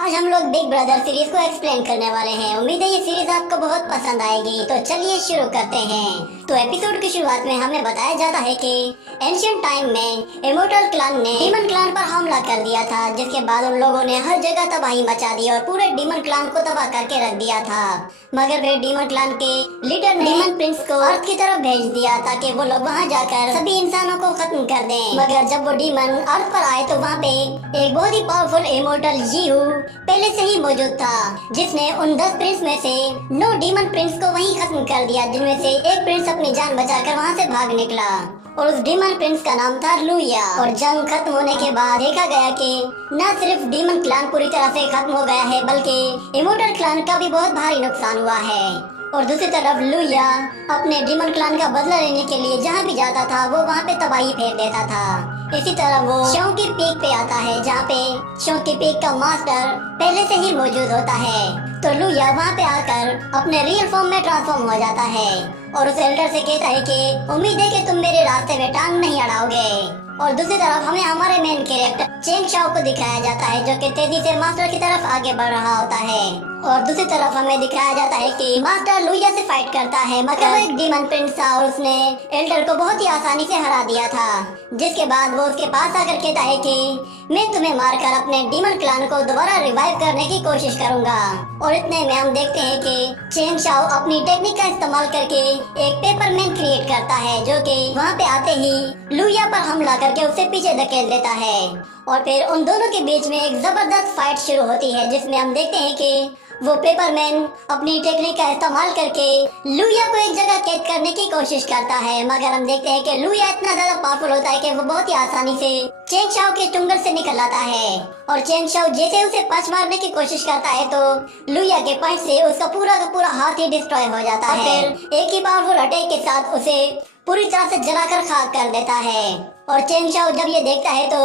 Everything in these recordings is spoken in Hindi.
आज हम लोग बिग ब्रदर सीरीज को एक्सप्लेन करने वाले हैं। उम्मीद है ये सीरीज आपको बहुत पसंद आएगी। तो चलिए शुरू करते हैं। तो एपिसोड की शुरुआत में हमें बताया जाता है कि एंशिएंट टाइम में इमोर्टल क्लान ने डीमन क्लान पर हमला कर दिया था, जिसके बाद उन लोगों ने हर जगह तबाही मचा दी और पूरे डीमन क्लान को तबाह करके रख दिया था। मगर फिर डीमन क्लान के लीडर ने डीमन प्रिंस को अर्थ की तरफ भेज दिया ताकि वो लोग वहाँ जाकर सभी इंसानों को खत्म कर दें। मगर जब वो डीमन अर्थ पर आए तो वहाँ पे एक बहुत ही पावरफुल इमोर्टल जीहू पहले से ही मौजूद था, जिसने उन 10 प्रिंस में से 9 डीमन प्रिंस को वहीं खत्म कर दिया, जिनमें से एक प्रिंस अपनी जान बचाकर वहाँ से भाग निकला और उस डीमन प्रिंस का नाम था लूया। और जंग खत्म होने के बाद देखा गया कि न सिर्फ डीमन क्लान पूरी तरह से खत्म हो गया है, बल्कि इमोर्टल क्लान का भी बहुत भारी नुकसान हुआ है। और दूसरी तरफ लूया अपने डीमन क्लान का बदला लेने के लिए जहाँ भी जाता था वो वहाँ पे तबाही फेर देता था। इसी तरह वो शो की पीक पे आता है, जहाँ पे शो की पीक का मास्टर पहले से ही मौजूद होता है। तो लूया वहाँ पे आकर अपने रियल फॉर्म में ट्रांसफॉर्म हो जाता है और उस एल्डर से कहता है कि उम्मीद है कि तुम मेरे रास्ते में टांग नहीं अड़ाओगे। और दूसरी तरफ हमें हमारे मेन कैरेक्टर चेंग शाओ को दिखाया जाता है, जो कि तेजी से मास्टर की तरफ आगे बढ़ रहा होता है। और दूसरी तरफ हमें दिखाया जाता है कि मास्टर लुइया से फाइट करता है, मगर वो एक डीमन प्रिंस था और उसने एल्डर को बहुत ही आसानी से हरा दिया था। जिसके बाद वो उसके पास आकर कहता है कि मैं तुम्हें मारकर अपने डीमन क्लान को दोबारा रिवाइव करने की कोशिश करूंगा। और इतने में हम देखते हैं कि चेंग शाओ अपनी टेक्निक का इस्तेमाल करके एक पेपरमैन क्रिएट करता है, जो कि वहाँ पे आते ही लुइया पर हमला करके उसे पीछे धकेल देता है। और फिर उन दोनों के बीच में एक जबरदस्त फाइट शुरू होती है, जिसमें हम देखते हैं कि वो पेपरमैन अपनी टेक्निक का इस्तेमाल करके लुइया को एक जगह कैद करने की कोशिश करता है। मगर हम देखते हैं कि लुइया इतना ज्यादा पावरफुल होता है कि वो बहुत ही आसानी से चेंग शाओ के चुंगल से निकल आता है। और चेंग शाओ जैसे उसे पंच मारने की कोशिश करता है तो लुइया के पंच से उसका पूरा का पूरा हाथ ही डिस्ट्रॉय हो जाता है। फिर एक ही पावरफुल अटैक के साथ उसे पूरी तरह से जलाकर खाक कर देता है। और चेंग शाओ जब ये देखता है तो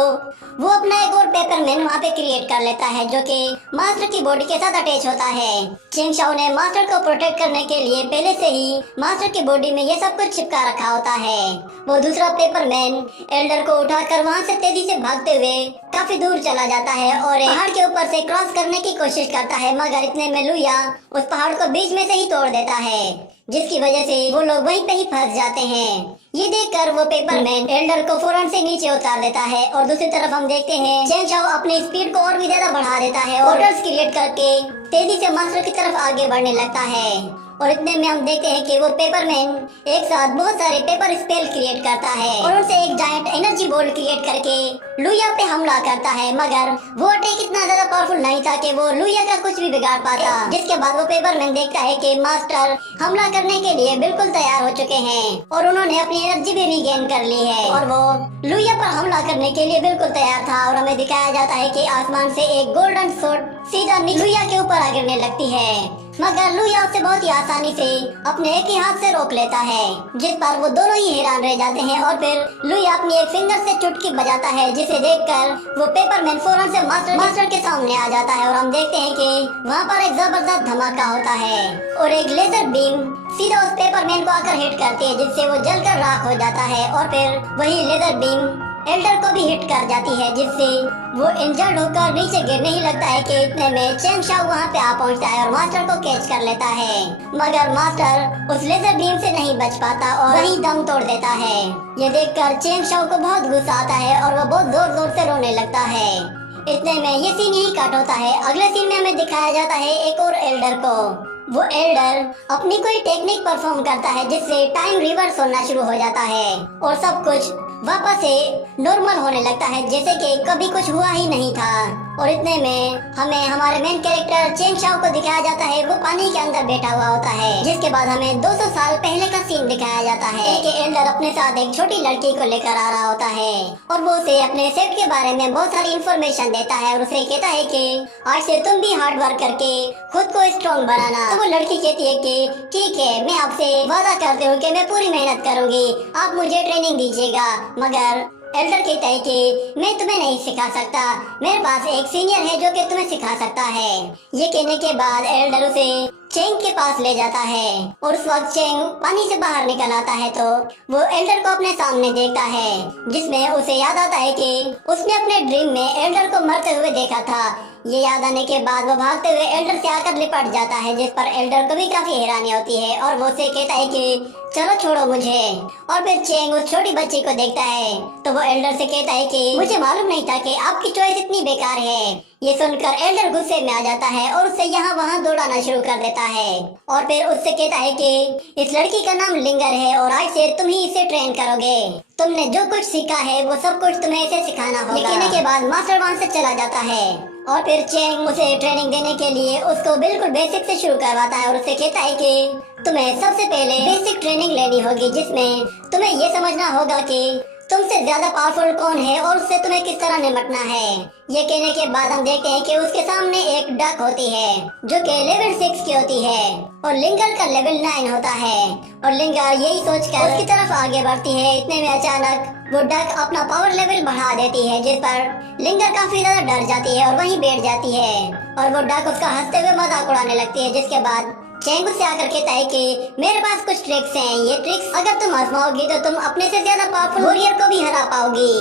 वो अपना एक और पेपरमैन वहाँ पे क्रिएट कर लेता है, जो कि मास्टर की बॉडी के साथ अटैच होता है। चेंग शाओ ने मास्टर को प्रोटेक्ट करने के लिए पहले से ही मास्टर की बॉडी में ये सब कुछ चिपका रखा होता है। वो दूसरा पेपरमैन एल्डर को उठाकर वहाँ से तेजी से भागते हुए काफी दूर चला जाता है और पहाड़ के ऊपर से क्रॉस करने की कोशिश करता है, मगर इतने में लुइया उस पहाड़ को बीच में से ही तोड़ देता है, जिसकी वजह से वो लोग वहीं पे ही फंस जाते हैं। ये देखकर वो पेपरमैन एल्डर को फौरन से नीचे उतार देता है। और दूसरी तरफ हम देखते हैं चेंग शाओ अपनी स्पीड को और भी ज्यादा बढ़ा देता है और पोर्टल्स क्रिएट करके तेजी से मास्टर की तरफ आगे बढ़ने लगता है। और इतने में हम देखते हैं कि वो पेपरमैन एक साथ बहुत सारे पेपर स्पेल क्रिएट करता है और उनसे एक जायंट एनर्जी बॉल क्रिएट करके लुइया पे हमला करता है। मगर वो अटैक इतना ज्यादा पावरफुल नहीं था कि वो लुइया का कुछ भी बिगाड़ पाता। जिसके बाद वो पेपरमैन देखता है कि मास्टर हमला करने के लिए बिल्कुल तैयार हो चुके हैं और उन्होंने अपनी एनर्जी भी रीगेन कर ली है और वो लुइया पर हमला करने के लिए बिल्कुल तैयार था। और हमें दिखाया जाता है कि आसमान से एक गोल्डन सोर्ड सीधा लुइया के ऊपर आ गिरने लगती है, मगर लुइया उसे बहुत ही आसानी से अपने एक ही हाथ से रोक लेता है, जिस पर वो दोनों ही हैरान रह जाते हैं। और फिर लुइया अपनी एक फिंगर से चुटकी बजाता है, जिसे देखकर वो पेपरमैन फौरन से मास्टर के सामने आ जाता है। और हम देखते हैं कि वहाँ पर एक जबरदस्त धमाका होता है और एक लेजर बीम सीधा उस पेपरमैन को आकर हिट करती है, जिससे वो जलकर राख हो जाता है। और फिर वही लेजर बीम एल्डर को भी हिट कर जाती है, जिससे वो इंजर्ड होकर नीचे गिरने ही लगता है कि इतने में चेंग शाओ वहाँ पे आ पहुँचता है और मास्टर को कैच कर लेता है। मगर मास्टर उस लेजर बीम से नहीं बच पाता और वहीं दम तोड़ देता है। ये देखकर चेंग शाओ को बहुत गुस्सा आता है और वो बहुत जोर जोर से रोने लगता है। इतने में ये सीन यही कट होता है। अगले सीन में हमें दिखाया जाता है एक और एल्डर को। वो एल्डर अपनी कोई टेक्निक परफॉर्म करता है, जिससे टाइम रिवर्स होना शुरू हो जाता है और सब कुछ वापस से नॉर्मल होने लगता है, जैसे कि कभी कुछ हुआ ही नहीं था। और इतने में हमें हमारे मेन कैरेक्टर चेंग शाओ को दिखाया जाता है, वो पानी के अंदर बैठा हुआ होता है। जिसके बाद हमें 200 साल पहले का सीन दिखाया जाता है कि एल्डर अपने साथ एक छोटी लड़की को लेकर आ रहा होता है और वो उसे अपने सेट के बारे में बहुत सारी इन्फॉर्मेशन देता है और उसे कहता है कि आज से तुम भी हार्ड वर्क करके खुद को स्ट्रॉन्ग बनाना। तो वो लड़की कहती है कि ठीक है, मैं आपसे वादा करती हूँ कि मैं पूरी मेहनत करूंगी, आप मुझे ट्रेनिंग दीजिएगा। मगर एल्डर कहता है कि मैं तुम्हें नहीं सिखा सकता, मेरे पास एक सीनियर है जो कि तुम्हें सिखा सकता है। ये कहने के बाद एल्डर उसे चेंग के पास ले जाता है और उस वक्त चेंग पानी से बाहर निकल आता है तो वो एल्डर को अपने सामने देखता है, जिसमें उसे याद आता है कि उसने अपने ड्रीम में एल्डर को मरते हुए देखा था। ये याद आने के बाद वो भागते हुए एल्डर से आकर लिपट जाता है, जिस पर एल्डर को भी काफी हैरानी होती है और वो उसे कहता है कि चलो छोड़ो मुझे। और फिर चेंग उस छोटी बच्ची को देखता है तो वो एल्डर से कहता है कि मुझे मालूम नहीं था कि आपकी चॉइस इतनी बेकार है। ये सुनकर एल्डर गुस्से में आ जाता है और उससे यहाँ वहाँ दौड़ाना शुरू कर देता है और फिर उससे कहता है कि इस लड़की का नाम लिंगर है और आज से तुम ही इसे ट्रेन करोगे। तुमने जो कुछ सीखा है वो सब कुछ तुम्हें इसे सिखाना होगा। ये कहने के बाद मास्टर वहाँ से चला जाता है और फिर चेंग उसे ट्रेनिंग देने के लिए उसको बिल्कुल बेसिक से शुरू करवाता है और उसे कहता है कि तुम्हें सबसे पहले बेसिक ट्रेनिंग लेनी होगी, जिसमें तुम्हें ये समझना होगा कि तुमसे ज्यादा पावरफुल कौन है और उससे तुम्हें किस तरह निपटना है। ये कहने के बाद हम देखते हैं कि उसके सामने एक डक होती है जो कि लेवल 6 की होती है और लिंगर का लेवल 9 होता है और लिंगर यही सोचकर उसकी तरफ आगे बढ़ती है। इतने में अचानक वो डक अपना पावर लेवल बढ़ा देती है, जिस पर लिंगर काफी ज्यादा डर जाती है और वहीं बैठ जाती है और वो डक उसका हंसते हुए मजाक उड़ाने लगती है। जिसके बाद चेंग उससे आकर कहता है कि मेरे पास कुछ ट्रिक्स हैं, ये ट्रिक्स अगर तुम आजमाओगी तो तुम अपने से ज्यादा पावरफुल वॉरियर को भी हरा पाओगी।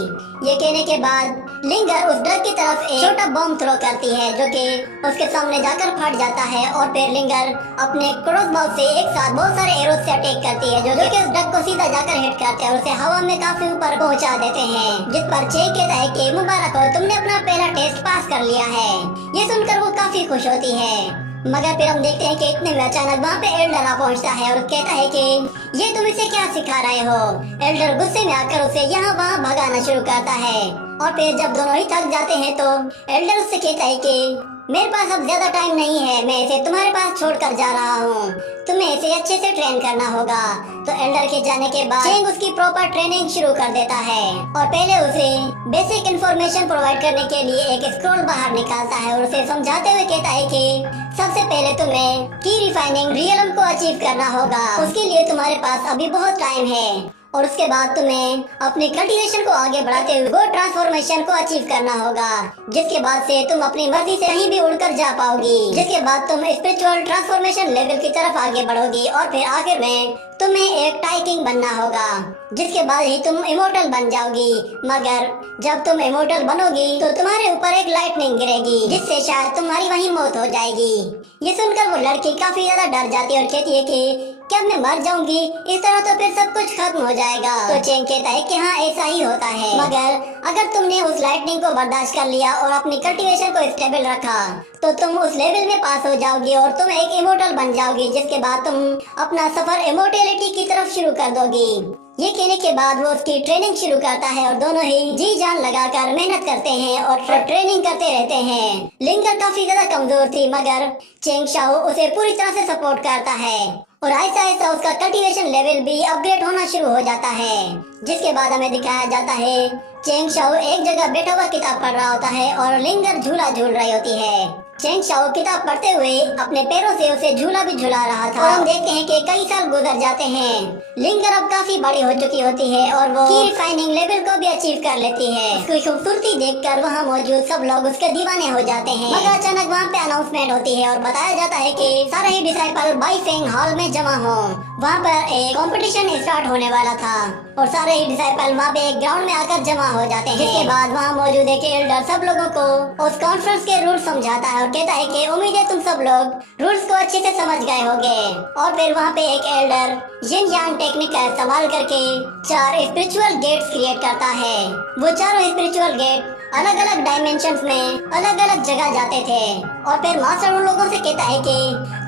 ये कहने के बाद लिंगर उस डक की तरफ एक छोटा बम थ्रो करती है जो कि उसके सामने जाकर फट जाता है और फिर लिंगर अपने क्रॉस बाउ से एक साथ बहुत सारे एरोस से अटैक करती है जो कि उस डक को सीधा जाकर हिट करते हैं और उसे हवा में काफी ऊपर पहुंचा देते हैं। जिस पर चेंग कहता है कि मुबारक हो, तुमने अपना पहला टेस्ट पास कर लिया है। ये सुनकर वो काफी खुश होती है, मगर फिर हम देखते हैं कि इतने में अचानक वहाँ पे एल्डर आ पहुँचता है और कहता है कि ये तुम इसे क्या सिखा रहे हो। एल्डर गुस्से में आकर उसे यहाँ वहाँ भगाना शुरू करता है और फिर जब दोनों ही थक जाते हैं तो एल्डर उससे कहता है कि मेरे पास अब ज्यादा टाइम नहीं है, मैं इसे तुम्हारे पास छोड़कर जा रहा हूँ, तुम्हें इसे अच्छे से ट्रेन करना होगा। तो एल्डर के जाने के बाद चेंग उसकी प्रॉपर ट्रेनिंग शुरू कर देता है और पहले उसे बेसिक इंफॉर्मेशन प्रोवाइड करने के लिए एक स्क्रॉल बाहर निकालता है और उसे समझाते हुए कहता है कि सबसे पहले तुम्हें की रिफाइनिंग रियलम को अचीव करना होगा, उसके लिए तुम्हारे पास अभी बहुत टाइम है और उसके बाद तुम्हें अपनी कल्टीवेशन को आगे बढ़ाते हुए वो ट्रांसफॉर्मेशन को अचीव करना होगा, जिसके बाद से तुम अपनी मर्जी से कहीं भी उड़कर जा पाओगी, जिसके बाद तुम स्पिरिचुअल ट्रांसफॉर्मेशन लेवल की तरफ आगे बढ़ोगी और फिर आखिर में तुम्हें एक टाइकिंग बनना होगा, जिसके बाद ही तुम इमोर्टल बन जाओगी। मगर जब तुम इमोर्टल बनोगी तो तुम्हारे ऊपर एक लाइटनिंग गिरेगी जिससे शायद तुम्हारी वहीं मौत हो जाएगी। ये सुनकर वो लड़की काफी ज्यादा डर जाती है और कहती है कि क्या मैं मर जाऊंगी, इस तरह तो फिर सब कुछ खत्म हो जाएगा। तो चेंग कहता है कि हाँ ऐसा ही होता है, मगर अगर तुमने उस लाइटनिंग को बर्दाश्त कर लिया और अपनी कल्टीवेशन को स्टेबल रखा तो तुम उस लेवल में पास हो जाओगी और तुम एक इमोर्टल बन जाओगी, जिसके बाद तुम अपना सफर इमोर्टेलिटी की तरफ शुरू कर दोगी। ये कहने के बाद वो उसकी ट्रेनिंग शुरू करता है और दोनों ही जी जान लगाकर मेहनत करते हैं और ट्रेनिंग करते रहते हैं। लिंगर काफी ज्यादा कमजोर थी मगर चेंग शाओ उसे पूरी तरह से सपोर्ट करता है और ऐसा ऐसा उसका कल्टीवेशन लेवल भी अपग्रेड होना शुरू हो जाता है। जिसके बाद हमें दिखाया जाता है चेंग शाओ एक जगह बैठा हुआ किताब पढ़ रहा होता है और लिंगर झूला झूल रही होती है। चेंग शाओ किताब पढ़ते हुए अपने पैरों से उसे झूला भी झूला रहा था और हम देखते हैं कि कई साल गुजर जाते हैं। लिंगर अब काफी बड़ी हो चुकी होती है और वो की रिफाइनिंग लेवल को भी अचीव कर लेती है। उसकी खूबसूरती देखकर वहाँ मौजूद सब लोग उसके दीवाने हो जाते हैं। मगर अचानक वहाँ पे अनाउंसमेंट होती है और बताया जाता है कि सारे ही डिसाइपल बाई फेंग हॉल में जमा हो। वहाँ पर एक कंपटीशन स्टार्ट होने वाला था और सारे ही डिसाइपल वहाँ पे एक ग्राउंड में आकर जमा हो जाते हैं। जिसके बाद वहाँ मौजूद एक एल्डर सब लोगों को उस कॉन्फ्रेंस के रूल समझाता है और कहता है कि उम्मीद है तुम सब लोग रूल्स को अच्छे से समझ गए होंगे। और फिर वहाँ पे एक एल्डर यिन यांग टेक्निक का इस्तेमाल करके 4 स्पिरिचुअल गेट्स क्रिएट करता है। वो चारों स्पिरिचुअल गेट अलग अलग डायमेंशंस में अलग अलग जगह जाते थे और फिर मास्टर उन लोगों से कहता है कि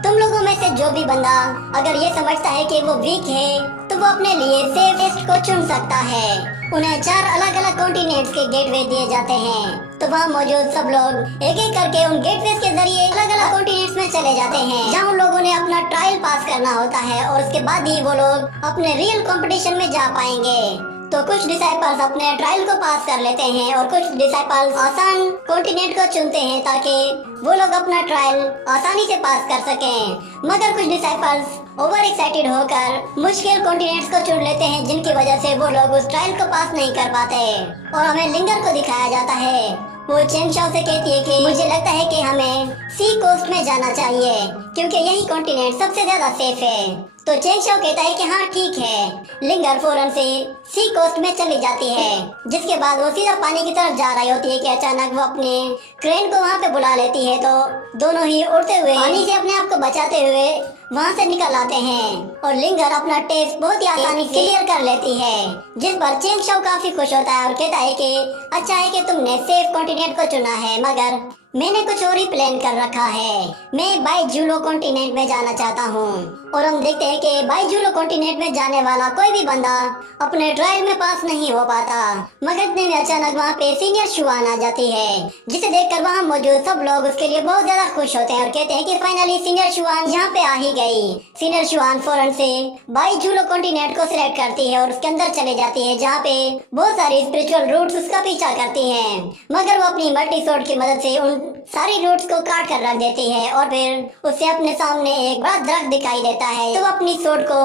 तुम लोगों में से जो भी बंदा अगर ये समझता है कि वो वीक है तो वो अपने लिए सेफेस्ट को चुन सकता है। उन्हें 4 अलग अलग कॉन्टिनेंट्स के गेटवे दिए जाते हैं। तो वहाँ मौजूद सब लोग एक एक करके उन गेटवेज के जरिए अलग अलग कॉन्टिनेंट्स में चले जाते हैं, जहाँ उन लोगों ने अपना ट्रायल पास करना होता है और उसके बाद ही वो लोग अपने रियल कंपटीशन में जा पाएंगे। तो कुछ डिसाइपल्स अपने ट्रायल को पास कर लेते हैं और कुछ डिसाइपल्स आसान कॉन्टिनेंट को चुनते हैं ताकि वो लोग अपना ट्रायल आसानी से पास कर सकें। मगर कुछ डिसाइपल्स ओवर एक्साइटेड होकर मुश्किल कॉन्टिनेंट्स को चुन लेते हैं, जिनकी वजह से वो लोग उस ट्रायल को पास नहीं कर पाते। और हमें लिंगर को दिखाया जाता है वो चेंग शाओ से कहती है कि मुझे लगता है कि हमें सी कोस्ट में जाना चाहिए क्योंकि यही कॉन्टिनेंट सबसे ज्यादा सेफ है। तो चेंग शाओ कहता है कि हाँ ठीक है। लिंगर फौरन से सी कोस्ट में चली जाती है, जिसके बाद वो सीधा पानी की तरफ जा रही होती है कि अचानक वो अपने क्रेन को वहाँ पे बुला लेती है। तो दोनों ही उड़ते हुए पानी से अपने आप को बचाते हुए वहाँ से निकल आते हैं और लिंगर अपना टेस्ट बहुत ही आसानी से क्लियर कर लेती है, जिस पर चेंग शाओ काफी खुश होता है और कहता है कि अच्छा है कि तुमने सेफ कॉन्टिनेंट को चुना है, मगर मैंने कुछ और ही प्लान कर रखा है। मैं बाईजूलो कॉन्टिनेंट में जाना चाहता हूँ। और हम देखते हैं कि बाईजूलो कॉन्टिनेंट में जाने वाला कोई भी बंदा अपने ट्रायल में पास नहीं हो पाता, मगर इतने में अचानक वहाँ पे सीनियर शुआन आ जाती है, जिसे देखकर वहाँ मौजूद सब लोग उसके लिए बहुत ज्यादा खुश होते हैं और कहते हैं कि फाइनली सीनियर शुआन यहाँ पे आ ही गई। सीनियर शुआन फौरन से बाईजूलो कॉन्टिनेंट को सिलेक्ट करती है और उसके अंदर चले जाती है, जहाँ पे बहुत सारी स्पिरिचुअल रूट्स उसका पीछा करती हैं, मगर वो अपनी मल्टी सोर्ड की मदद से उन सारी रूट्स को काट कर रख देती है और फिर उसे अपने सामने एक बड़ा दरख्त दिखाई देता है। तो वो अपनी सोर्ड को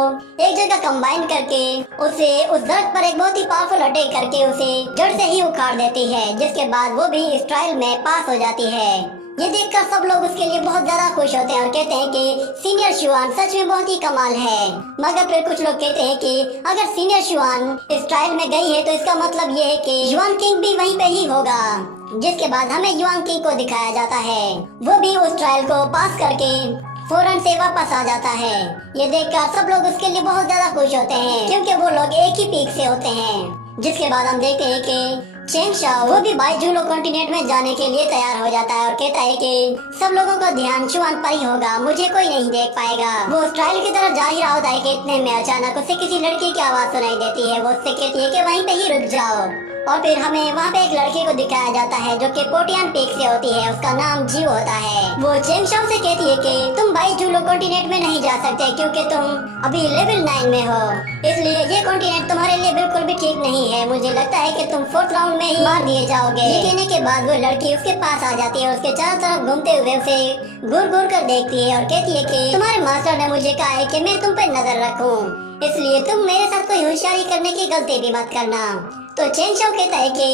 एक जगह कंबाइन करके उसे उस दरख्त पर एक बहुत ही पावरफुल अटैक करके उसे जड़ से ही उखाड़ देती है, जिसके बाद वो भी इस ट्रायल में पास हो जाती है। ये देखकर सब लोग उसके लिए बहुत ज्यादा खुश होते हैं और कहते हैं कि सीनियर शुआन सच में बहुत ही कमाल है। मगर फिर कुछ लोग कहते हैं कि अगर सीनियर शुआन इस ट्रायल में गई है तो इसका मतलब ये है कि युआन किंग भी वहीं पे ही होगा, जिसके बाद हमें युआन किंग को दिखाया जाता है। वो भी उस ट्रायल को पास करके फौरन से वापस आ जाता है। ये देखकर सब लोग उसके लिए बहुत ज्यादा खुश होते हैं, क्योंकि वो लोग एक ही पीक से होते हैं। जिसके बाद हम देखते हैं कि चेंग शाओ वो भी बाईजूलो कॉन्टिनेंट में जाने के लिए तैयार हो जाता है और कहता है कि सब लोगों का ध्यान शुआन पर ही होगा, मुझे कोई नहीं देख पाएगा। वो उस ट्रायल की तरफ जा ही रहा होता है कि इतने में अचानक उसे किसी लड़की की आवाज सुनाई देती है। वो उससे कहती है कि वहीं पे ही रुक जाओ और फिर हमें वहाँ पे एक लड़की को दिखाया जाता है जो कि पोटियान पीक से होती है। उसका नाम जियो होता है। वो चेंग शाओ से कहती है कि तुम बाईजूलो कॉन्टिनेंट में नहीं जा सकते क्योंकि तुम अभी लेवल 9 में हो, इसलिए ये कॉन्टिनेंट तुम्हारे लिए बिल्कुल भी ठीक नहीं है। मुझे लगता है कि तुम 4th राउंड में ही मार दिए जाओगे। ये कहने के बाद वो लड़की उसके पास आ जाती है और उसके चारों तरफ घूमते हुए उसे घूर घूर कर देखती है और कहती है कि तुम्हारे मास्टर ने मुझे कहा है कि मैं तुम पे नजर रखूं, इसलिए तुम मेरे साथ कोई होशियारी करने की गलती भी मत करना। तो चेंग शाओ कहता है कि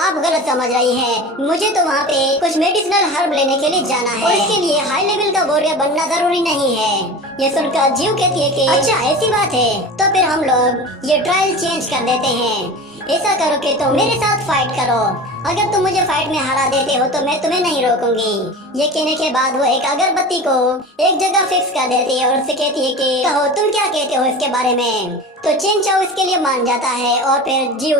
आप गलत समझ रही हैं, मुझे तो वहाँ पे कुछ मेडिसिनल हर्ब लेने के लिए जाना है और इसके लिए हाई लेवल का वॉरियर बनना जरूरी नहीं है। ये सुनकर जियो कहती है कि अच्छा ऐसी बात है, तो फिर हम लोग ये ट्रायल चेंज कर देते हैं। ऐसा करो कि तुम मेरे साथ फाइट करो, अगर तुम मुझे फाइट में हरा देते हो तो मैं तुम्हें नहीं रोकूंगी। ये कहने के बाद वो एक अगरबत्ती को एक जगह फिक्स कर देती है और उससे कहती है कि कहो तुम क्या कहते हो इसके बारे में। तो चेंग शाओ इसके लिए मान जाता है और फिर जियो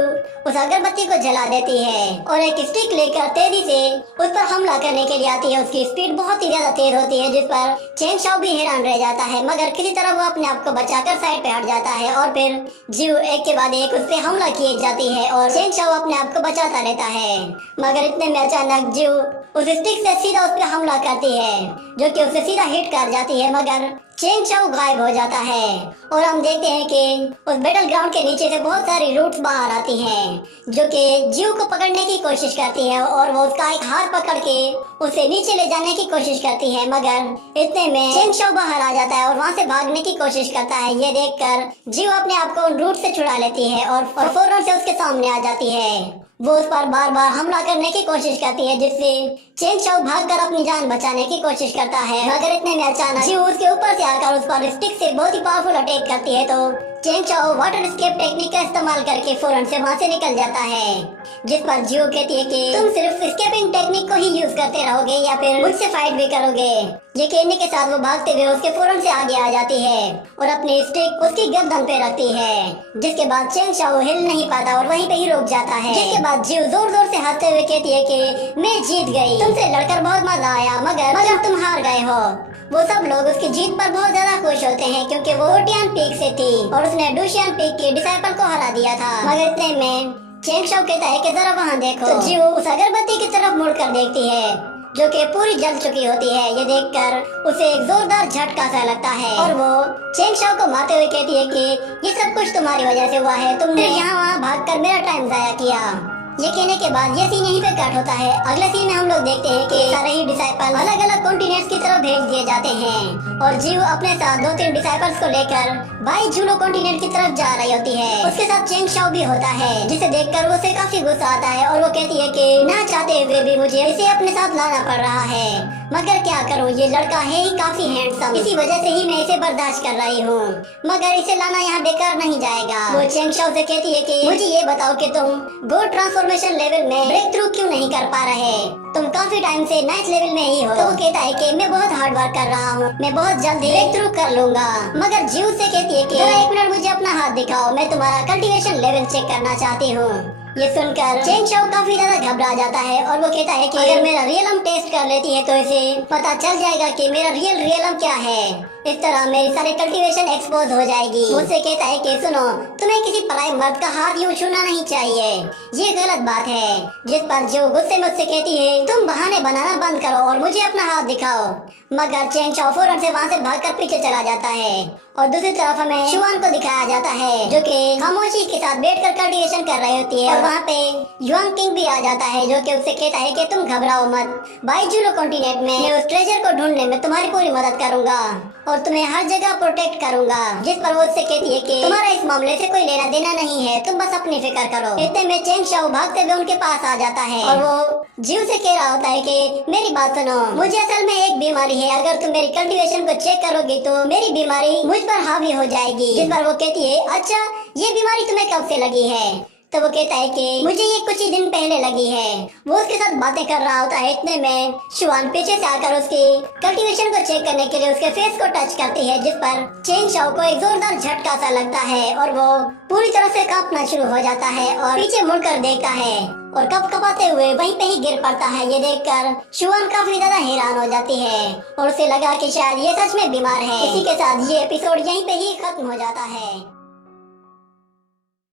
उस अगरबत्ती को जला देती है और एक स्टिक लेकर तेजी से उस पर हमला करने के लिए आती है। उसकी स्पीड बहुत ही ज्यादा तेज होती है, जिस पर चेंग शाओ भी हैरान रह जाता है, मगर किसी तरह वो अपने आप को बचाकर साइड पे हट जाता है और फिर जियो एक के बाद एक उस पे हमला किए जाती है और चेंग शाओ अपने आप को बचाता रहता है। मगर इतने में अचानक जियो उस स्टिक से सीधा उस पे हमला करती है, जो कि उसे सीधा हिट कर जाती है, मगर चेंग शाओ गायब हो जाता है। और हम देखते हैं कि उस बैटल ग्राउंड के नीचे से बहुत सारी रूट्स बाहर आती हैं, जो कि जियो को पकड़ने की कोशिश करती है और वो उसका एक हाथ पकड़ के उसे नीचे ले जाने की कोशिश करती है, मगर इतने में चेंग शाओ बाहर आ जाता है और वहाँ से भागने की कोशिश करता है। ये देखकर जियो अपने आप को उन रूट से छुड़ा लेती है और फौरन से उसके सामने आ जाती है। वो उस पर बार बार हमला करने की कोशिश करती है, जिससे चेंग शाओ भागकर अपनी जान बचाने की कोशिश करता है, मगर इतने में अचानक जियो उसके ऊपर से आकर उस पर स्टिक से बहुत ही पावरफुल अटैक करती है। तो Cheng Shao water escape technique का इस्तेमाल करके फौरन से वहाँ से निकल जाता है, जिस पर जियो कहती है कि तुम सिर्फ एस्केपिंग टेक्निक को ही यूज करते रहोगे या फिर मुझसे फाइट भी करोगे। ये कहने के साथ वो भागते हुए उसके फौरन से आगे आ जाती है और अपनी स्टिक उसकी गर्दन पे रखती है, जिसके बाद चेंग शाओ हिल नहीं पाता और वहीं पे ही रुक जाता है। जिसके बाद जियो जोर जोर से हंसते हुए कहती है कि मैं जीत गई, तुमसे लड़कर बहुत मजा आया, मगर तुम हार गए हो। वो सब लोग उसकी जीत पर बहुत ज्यादा खुश होते हैं, क्योंकि वो ओटियान पीक से थी और उसने डूशियन पीक के डिसाइपल को हरा दिया था। मगर इतने में चेंग शाओ कहता है कि जरा वहाँ देखो। तो जियो उस अगरबत्ती की तरफ मुड़कर देखती है, जो कि पूरी जल चुकी होती है। ये देखकर उसे एक जोरदार झटका सा लगता है और वो चेंग शाओ को मारते हुए कहती है कि ये सब कुछ तुम्हारी वजह से हुआ है, तुमने यहाँ वहाँ भागकर मेरा टाइम जाया किया। ये कहने के बाद ये सीन यहीं पे कट होता है। अगले सीन में हम लोग देखते हैं कि सारे ही डिसाइपल अलग अलग कॉन्टिनेंट्स की तरफ तरफ भेज दिए जाते हैं और जीव अपने साथ 2-3 डिसाइपल्स को लेकर बाई जूलो कॉन्टिनेंट की तरफ जा रही होती है। उसके साथ चेंग शाओ भी होता है, जिसे देखकर उसे काफी गुस्सा आता है और वो कहती है कि ना चाहते हुए भी मुझे इसे अपने साथ लाना पड़ रहा है, मगर क्या करूं, ये लड़का है ही काफी हैंडसम, इसी वजह से ही मैं इसे बर्दाश्त कर रही हूँ, मगर इसे लाना यहाँ बेकार नहीं जाएगा। वो चेंग शाओ से कहती है कि मुझे ये बताओ कि तुम गोड ट्रांसफॉर्मेशन लेवल में ब्रेक थ्रू क्यों नहीं कर पा रहे, तुम काफी टाइम से नाइट लेवल में ही हो। तो वो कहता है कि मैं बहुत हार्ड वर्क कर रहा हूँ, मैं बहुत जल्दी ब्रेक थ्रू कर लूंगा, मगर जीव से कहती है कि 1 मिनट मुझे अपना हाथ दिखाओ, मैं तुम्हारा कल्टीवेशन लेवल चेक करना चाहती हूँ। ये सुनकर चेंग शाओ काफी ज्यादा घबरा जाता है और वो कहता है कि अगर मेरा रियलम टेस्ट कर लेती है तो इसे पता चल जाएगा कि मेरा रियलम क्या है, इस तरह मेरी सारी कल्टीवेशन एक्सपोज हो जाएगी। मुझसे कहता है कि सुनो, तुम्हें किसी पराये मर्द का हाथ यूं छूना नहीं चाहिए, ये गलत बात है। जिस पर जो गुस्से में उससे कहती है तुम बहाने बनाना बंद करो और मुझे अपना हाथ दिखाओ, मगर चेंग शाओ फौरन से वहाँ से भागकर पीछे चला जाता है। और दूसरी तरफ हमें शुआन को दिखाया जाता है जो कि खामोशी के साथ बैठकर कल्टीवेशन कर रही होती है और वहाँ पे युआंग किंग भी आ जाता है जो कि उससे कहता है कि तुम घबराओ मत, बाई जूलो कॉन्टिनेंट में मैं उस ट्रेजर को ढूंढने में तुम्हारी पूरी मदद करूंगा और तुम्हें हर जगह प्रोटेक्ट करूंगा। जिस पर वो उससे कहती है कि तुम्हारा इस मामले से कोई लेना देना नहीं है, तुम बस अपनी फिक्र करो। इतने में चेंग शाओ भागते हुए उनके पास आ जाता है और वो जीव से कह रहा होता है कि मेरी बात सुनो, मुझे असल में एक बीमारी है, अगर तुम मेरी कल्टीवेशन को चेक करोगी तो मेरी बीमारी मुझ पर हावी हो जाएगी। जिस पर वो कहती है अच्छा, ये बीमारी तुम्हें कब से लगी है? तो वो कहता है कि मुझे ये कुछ ही दिन पहले लगी है। वो उसके साथ बातें कर रहा होता है, इतने में शुआन पीछे से आकर उसकी कल्टीवेशन को चेक करने के लिए उसके फेस को टच करती है, जिस पर चेंग शाओ को एक जोरदार झटका सा लगता है और वो पूरी तरह से कांपना शुरू हो जाता है और पीछे मुड़कर देखता है और कपकपाते हुए वहीं पे ही गिर पड़ता है। ये देखकर शुआन काफी ज्यादा हैरान हो जाती है और उसे लगा कि शायद ये सच में बीमार है। इसी के साथ ये एपिसोड यहीं पे ही खत्म हो जाता है।